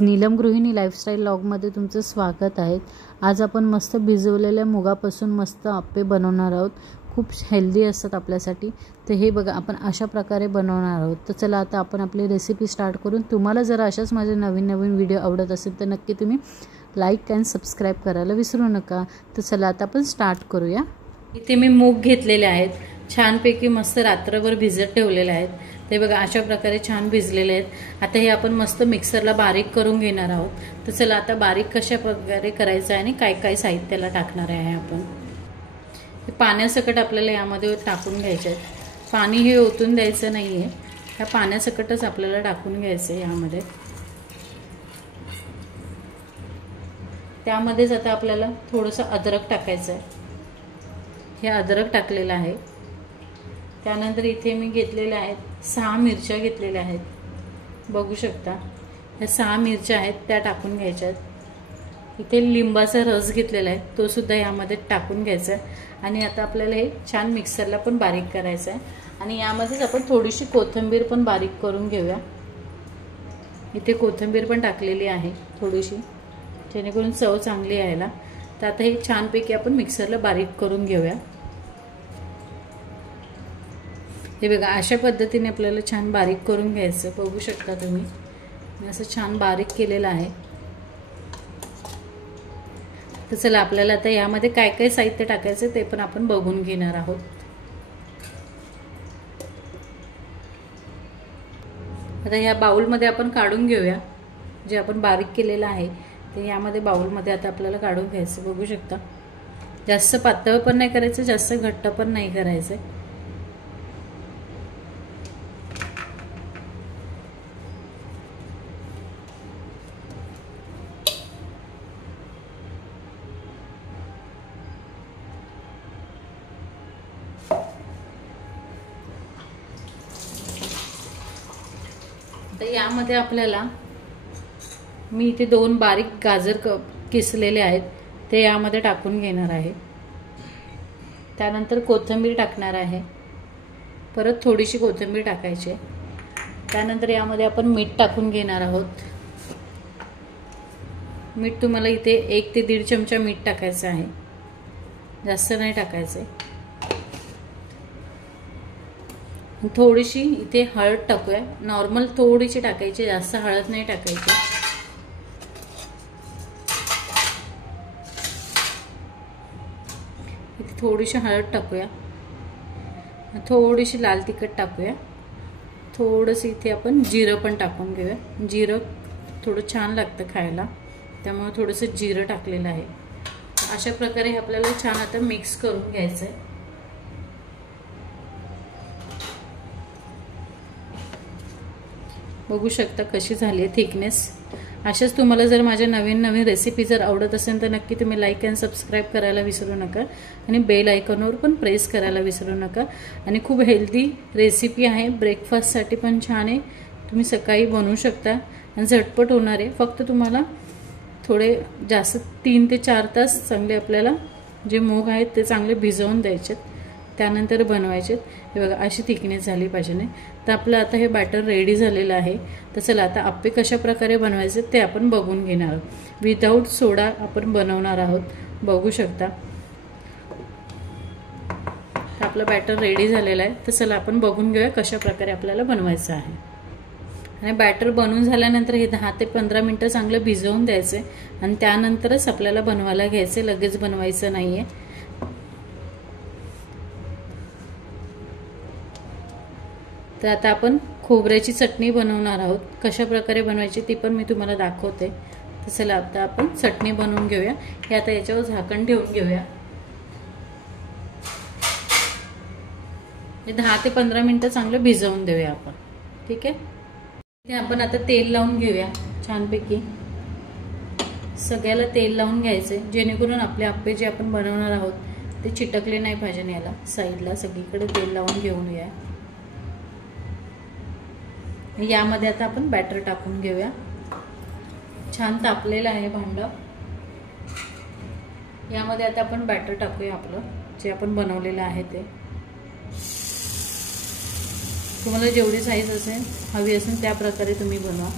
नीलम गृहिणी लाईफस्टाईल व्लॉगमध्ये तुमचं स्वागत आहे। आज आपण मस्त भिजवलेल्या मुगापासून मस्त आप्पे बनवणार आहोत। खूप हेल्दी असतात आपल्यासाठी। तर हे बघा आपण अशा प्रकारे बनवणार आहोत। तर चला आता आपण आपली रेसिपी स्टार्ट करून। तुम्हाला जर अशाच माझे नवीन व्हिडिओ आवडत असेल तर नक्की तुम्ही लाईक अँड सबस्क्राइब करायला विसरू नका। तर चला आता आपण स्टार्ट करूया। इथे मी मूग घेतलेले आहेत, छानपैकी मस्त रात्रभर भिजत ठेवलेले आहेत। ते बघा अशा प्रकारे छान भिजलेले आहेत। आता हे आपण मस्त मिक्सरला बारीक करून घेणार आहोत। तर चला आता बारीक कशा प्रकारे करायचं आहे आणि काय काय साहित्याला टाकणार आहे आपण। हे पाण्यासकट आपल्याला यामध्ये टाकून घ्यायचे आहे। पाणी हे ओतून द्यायचं नाहीये, ह्या पाण्यासकटच आपल्याला टाकून घ्यायचं आहे यामध्ये। त्यामध्येच आता आपल्याला थोडंसं अद्रक टाकायचं आहे। हे अद्रक टाकलेलं आहे। त्यानंतर इथे मी घेतलेले आहेत 6 मिरच्या घेतलेल्या आहेत, बघू शकता। ह्या 6 मिरच्या आहेत त्या टाकून घ्यायच्या आहेत। इथे लिंबाचा रस घेतलेला आहे, तो सुद्धा यामध्ये टाकून घ्यायचा आहे। आणि आता आपल्याला हे छान मिक्सरला पण बारीक करायचं आहे। आणि यामध्येच आपण थोडीशी कोथिंबीर पण बारीक करून घेऊया। इथे कोथिंबीर पण टाकलेली आहे थोडीशी, जेणेकरून चव चांगली यायला। तर आता हे छानपैकी आपण मिक्सरला बारीक करून घेऊया। हे बघा अशा पद्धतीने आपल्याला छान बारीक करून घ्यायचं, बघू शकता तुम्ही। मी असं छान बारीक केलेलं आहे। तर चला आपल्याला आता यामध्ये काय काय साहित्य टाकायचं ते पण आपण बघून घेणार आहोत। आता या बाउलमध्ये आपण काढून घेऊया जे आपण बारीक केलेलं आहे ते। यामध्ये बाउलमध्ये आता आपल्याला काढून घ्यायचं, बघू शकता। जास्त पातळ पण नाही करायचं, जास्त घट्ट पण नाही करायचं। तर यामध्ये आपल्याला मी इथे 2 बारीक गाजर किसलेले आहेत ते यामध्ये टाकून घेणार आहे। त्यानंतर कोथिंबीर टाकणार आहे, परत थोडीशी कोथिंबीर टाकायची। त्यानंतर यामध्ये आपण मीठ टाकून घेणार आहोत। मीठ तुम्हाला इथे 1 ते 1.5 चमचा मीठ टाकायचं आहे, जास्त नाही टाकायचं। थोडीशी इथे हळद टाकूया, नॉर्मल थोडीशी टाकायची, जास्त हळद नाही टाकायची। इथे थोडीशी हळद टाकूया, थोडीशी लाल तिखट टाकूया, थोडंसं इथे आपण जिरं पण टाकून घेऊया। जिरं थोडं छान लागतं खायला, त्यामुळे थोडंसं जिरं टाकलेलं आहे। अशा प्रकारे आपल्याला छान आता मिक्स करून घ्यायचं आहे। बघू शकता कशी झाली आहे थिकनेस। अशाच तुम्हाला जर माझ्या नवीन रेसिपी जर आवडत असेल तर नक्की तुम्ही लाईक अँड सबस्क्राइब करायला विसरू नका आणि बेल आयकॉनवर पण प्रेस करायला विसरू नका। आणि खूप हेल्दी रेसिपी आहे, ब्रेकफास्टसाठी पण छान आहे, तुम्ही सकाळी बनवू शकता आणि झटपट होणार आहे। फक्त तुम्हाला थोडे जास्त 3 ते 4 तास चांगले आपल्याला जे मूग आहेत ते चांगले भिजवून द्यायचे, त्यानंतर बनवायचे। हे बघा अशी थिकनेस झाली पाहिजे नाही। तर आपलं आता हे बॅटर रेडी झालेलं आहे। तर चला आता आप्पे कशा प्रकारे बनवायचे ते आपण बघून घेणार आहोत। विदाऊट सोडा आपण बनवणार आहोत, बघू शकता। तर आपलं बॅटर रेडी झालेलं आहे। तर चला आपण बघून घेऊया कशा प्रकारे आपल्याला बनवायचं आहे। आणि बॅटर बनवून झाल्यानंतर हे 10 ते 15 मिनिटं चांगलं भिजवून द्यायचे आणि त्यानंतरच आपल्याला बनवायला घ्यायचे, लगेच बनवायचं नाहीये। तर आता आपण खोबऱ्याची चटणी बनवणार आहोत। कशा प्रकारे बनवायची ती पण मी तुम्हाला दाखवते। तर चला आता आपण चटणी बनवून घेऊया। हे आता याच्यावर झाकण ठेवून घेऊया। 10 ते 15 मिनिटं चांगलं भिजवून देऊया आपण, ठीक आहे। ते आपण आता तेल लावून घेऊया छानपैकी। सगळ्याला तेल लावून घ्यायचे, जेणेकरून आपले आप्पे जे आपण बनवणार आहोत ते चिटकले नाही पाहिजे। याला साईडला सगळीकडे तेल लावून घेऊया। यामध्ये आता आपण बॅटर टाकून घेऊया। छान तापलेलं आहे भांडं। यामध्ये आता आपण बॅटर टाकूया आपलं जे आपण बनवलेलं आहे ते। तुम्हाला जेवढी साईज असेल हवी असेल त्या प्रकारे तुम्ही बनवा।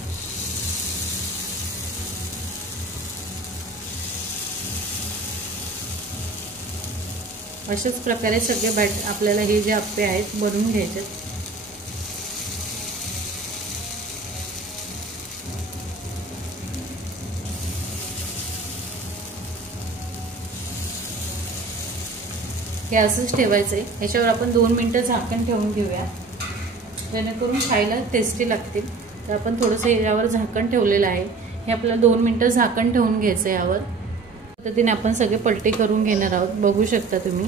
अशाच प्रकारे सगळे आपल्याला हे जे आप्पे आहेत बनवून घ्यायचे। हे असंच ठेवायचं आहे। याच्यावर आपण 2 मिनिटं झाकण ठेवून घेऊया, जेणेकरून खायला टेस्टी लागतील। तर आपण थोडंसं यावर झाकण ठेवलेलं आहे। हे आपल्याला 2 मिनिटं झाकण ठेवून घ्यायचं आहे। यावर पद्धतीने आपण सगळे पलटी करून घेणार आहोत। बघू शकता तुम्ही,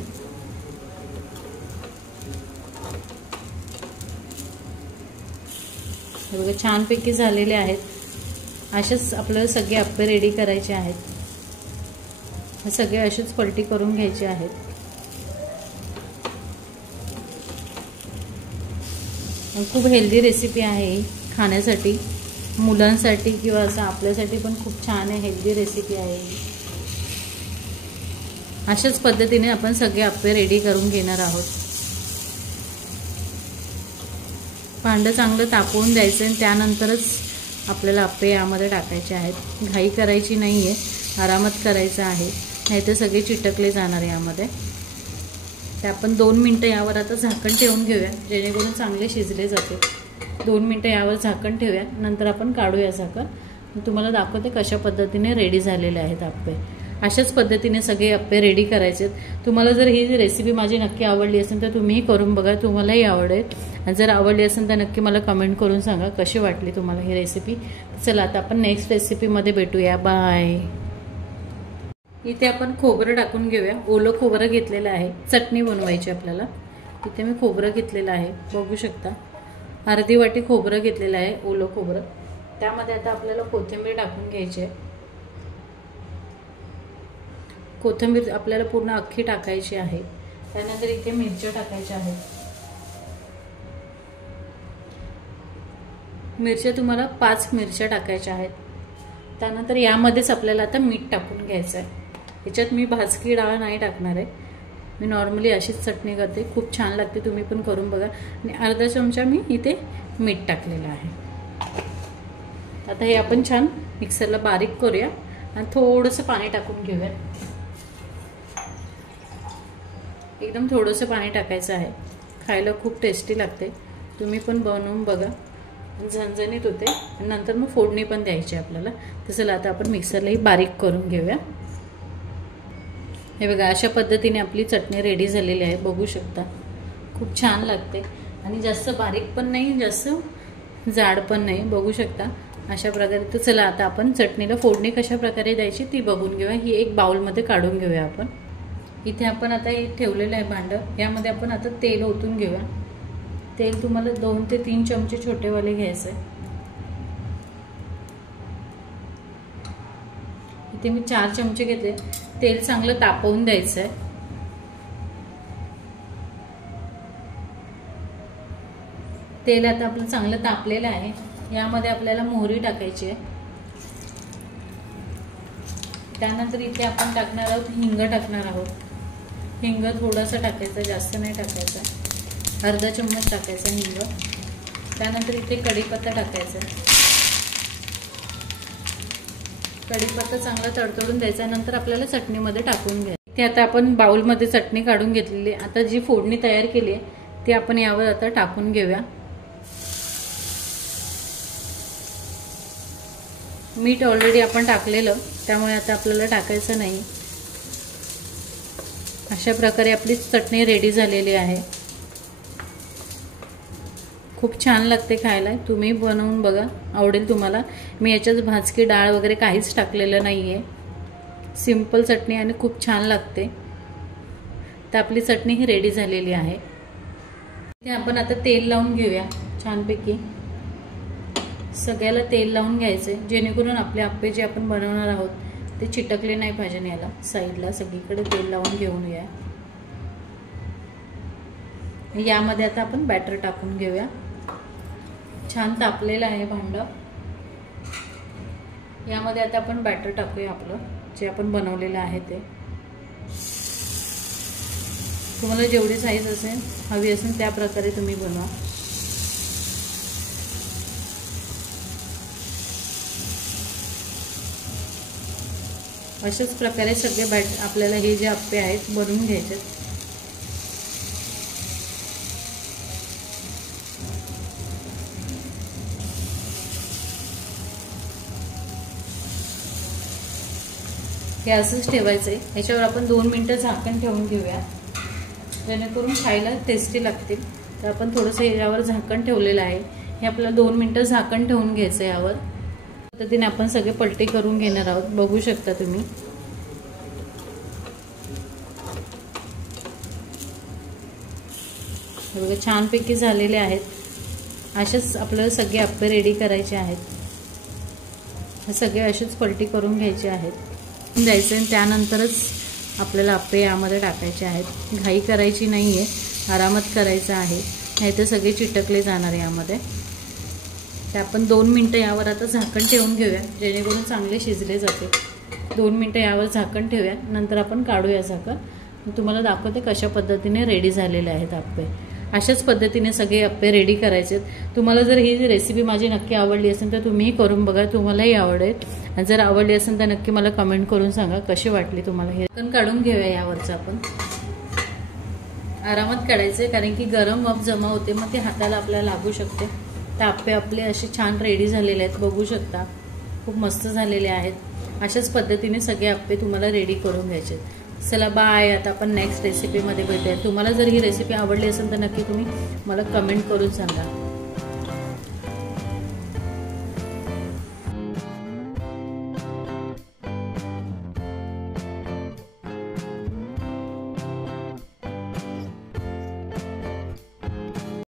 हे बघा छानपैकी झालेले आहेत। असेच आपल्याला सगळे आप्पे रेडी करायचे आहेत। हे सगळे असेच पलटी करून घ्यायचे आहेत। खूप हेल्दी रेसिपी आहे खाण्यासाठी, मुलांसाठी किंवा असं आपल्यासाठी पण खूप छान आहे, हेल्दी रेसिपी आहे। अशाच पद्धतीने आपण सगळे आप्पे रेडी करून घेणार आहोत। भांडं चांगलं तापवून द्यायचं आणि त्यानंतरच आपल्याला आप्पे यामध्ये टाकायचे आहेत। घाई करायची नाही आहे, आरामात करायचं आहे, नाहीतर सगळे चिटकले जाणार यामध्ये। ते आपण 2 मिनिटं यावर आता झाकण ठेवून घेऊया, जेणेकरून चांगले शिजले जाते। 2 मिनिटं यावर झाकण ठेवूया, नंतर आपण काढूया झाकण। तुम्हाला दाखवते कशा पद्धतीने रेडी झालेले आहेत आप्पे। अशाच पद्धतीने सगळे आप्पे रेडी करायचे। तुम्हाला जर ही रेसिपी माझी नक्की आवडली असेल तर तुम्हीही करून बघा, तुम्हालाही आवडेल। आणि जर आवडली असेल तर नक्की मला कमेंट करून सांगा कशी वाटली तुम्हाला ही रेसिपी। चला आता आपण नेक्स्ट रेसिपीमध्ये भेटूया, बाय। इथे आपण खोबरं टाकून घेऊया। ओलं खोबरं घेतलेलं आहे, चटणी बनवायची आपल्याला। इथे मी खोबरं घेतलेलं आहे, बघू शकता। अर्धी वाटी खोबरं घेतलेलं आहे, ओलं खोबरं। त्यामध्ये आता आपल्याला कोथिंबीर टाकून घ्यायची आहे। कोथिंबीर आपल्याला पूर्ण अख्खी टाकायची आहे। त्यानंतर इथे मिरच्या टाकायच्या आहेत। मिरच्या तुम्हाला 5 मिरच्या टाकायच्या आहेत। त्यानंतर यामध्येच आपल्याला आता मीठ टाकून घ्यायचं आहे। याच्यात मी भाजकी डाळ नाही टाकणार आहे, मी नॉर्मली अशीच चटणी करते, खूप छान लागते, तुम्ही पण करून बघा। आणि अर्धा चमचा मी इथे मीठ टाकलेलं आहे। आता हे आपण छान मिक्सरला बारीक करूया आणि थोडंसं पाणी टाकून घेऊया। एकदम थोडंसं पाणी टाकायचं आहे, खायला खूप टेस्टी लागते, तुम्ही पण बनवून बघा, झणझणीत होते। आणि नंतर मग फोडणी पण द्यायची आपल्याला। तसं आता आपण मिक्सरलाही बारीक करून घेऊया। हे बघा अशा पद्धतीने आपली चटणी रेडी झालेली आहे, बघू शकता। खूप छान लागते आणि जास्त बारीक पण नाही, जास्त जाड पण नाही, बघू शकता अशा प्रकारे। तर चला आता आपण चटणीला फोडणी कशा प्रकारे द्यायची ती बघून घेऊया। ही एक बाउलमध्ये काढून घेऊया आपण। इथे आपण आता हे ठेवलेलं आहे भांडं, यामध्ये आपण आता तेल ओतून घेऊया। तेल तुम्हाला 2 ते 3 चमचे छोटेवाले घ्यायचे। इथे मी 4 चमचे घेतले। तेल चांगलं तापवून द्यायचं आहे। तेल आता आपलं चांगलं तापलेलं आहे। यामध्ये आपल्याला मोहरी टाकायची आहे। त्यानंतर इथे आपण टाकणार आहोत हिंग टाकणार आहोत। हिंग थोडासा टाकायचा, जास्त नाही टाकायचा, अर्धा चम्मच टाकायचा हिंग। त्यानंतर इथे कढीपत्ता टाकायचा। कढीपत्ता चांगला तडतडून द्यायचा, नंतर आपल्याला चटणीमध्ये टाकून घ्यायचं। ते आता आपण बाउलमध्ये चटणी काढून घेतलेली आहे। आता जी फोडणी तयार केली आहे ती आपण यावर आता टाकून घेऊया। मीठ ऑलरेडी आपण टाकलेलं, त्यामुळे आता आपल्याला टाकायचं नाही। अशा प्रकारे आपली चटणी रेडी झालेली आहे। खूप छान लागते खायला, तुम्ही बनवून बघा, आवडेल तुम्हाला। मी याच्यात भाजकी डाळ वगैरे काहीच टाकलेलं नाहीये, सिंपल चटणी आणि खूप छान लागते। तर आपली चटणी ही रेडी झालेली आहे। इथे आपण आता तेल लावून घेऊया छानपैकी। सगळ्याला तेल लावून घ्यायचे, जेणेकरून आपले आप्पे जे आपण बनवणार आहोत ते चिटकले नाही पाहिजे। याला साईडला सगळीकडे तेल लावून घेऊन या। यामध्ये आता आपण बॅटर टाकून घेऊया। छान तापलेलं आहे भांडं, यामध्ये आता आपण बॅटर टाकूया आपलं जे आपण बनवलेलं आहे ते। तुम्हाला जेवढी साईज असेल हवी असेल त्या प्रकारे तुम्ही बनवा। अशाच प्रकारे सगळे आपल्याला हे जे आप्पे आहेत बनवून घ्यायचे। हे असंच ठेवायचं आहे. ह्याच्यावर आपण 2 मिनटं झाकण ठेवून घेऊया, जेणेकरून खायला टेस्टी लागतील. तर आपण थोडंसं यावर झाकण ठेवलेलं आहे. हे आपल्याला 2 मिनटं झाकण ठेवून घ्यायचं आहे. यावर पद्धतीने आपण सगळे पलटी करून घेणार आहोत. बघू शकता तुम्ही. हे बघा छानपैकी झालेले आहेत. असेच आपल्याला सगळे आप्पे रेडी करायचे आहेत. हे सगळे असेच पलटी करून घ्यायचे आहेत द्यायचे आणि त्यानंतरच आपल्याला आप्पे यामध्ये टाकायचे आहेत. घाई करायची नाही आहे, आरामात करायचं आहे, नाही तर सगळे चिटकले जाणार यामध्ये. ते आपण 2 मिनटं यावर आता झाकण ठेवून घेऊया, जेणेकरून चांगले शिजले जाते. 2 मिनटं यावर झाकण ठेवूया, नंतर आपण काढूया झाकण. तुम्हाला दाखवते कशा पद्धतीने रेडी झालेले आहेत आप्पे. अशाच पद्धतीने सगळे आप्पे रेडी करायचे. तुम्हाला जर ही रेसिपी माझी नक्की आवडली असेल तर तुम्हीही करून बघा, तुम्हालाही आवडेल. आणि जर आवडली असेल तर नक्की मला कमेंट करून सांगा कशी वाटली तुम्हाला. हे झाकण काढून घेऊया यावरचं. आपण आरामात काढायचे, कारण की गरम वाफ जमा होते, मग ते हाताला आपल्याला लागू शकते. तर आप्पे आपले असे छान रेडी झालेले आहेत. बघू शकता खूप मस्त झालेले आहेत. अशाच पद्धतीने सगळे आप्पे तुम्हाला रेडी करून घ्यायचे. चला बाय. आता आपण नेक्स्ट रेसिपीमध्ये भेटूया. तुम्हाला जर ही रेसिपी आवडली असेल तर नक्की तुम्ही मला कमेंट करून सांगा.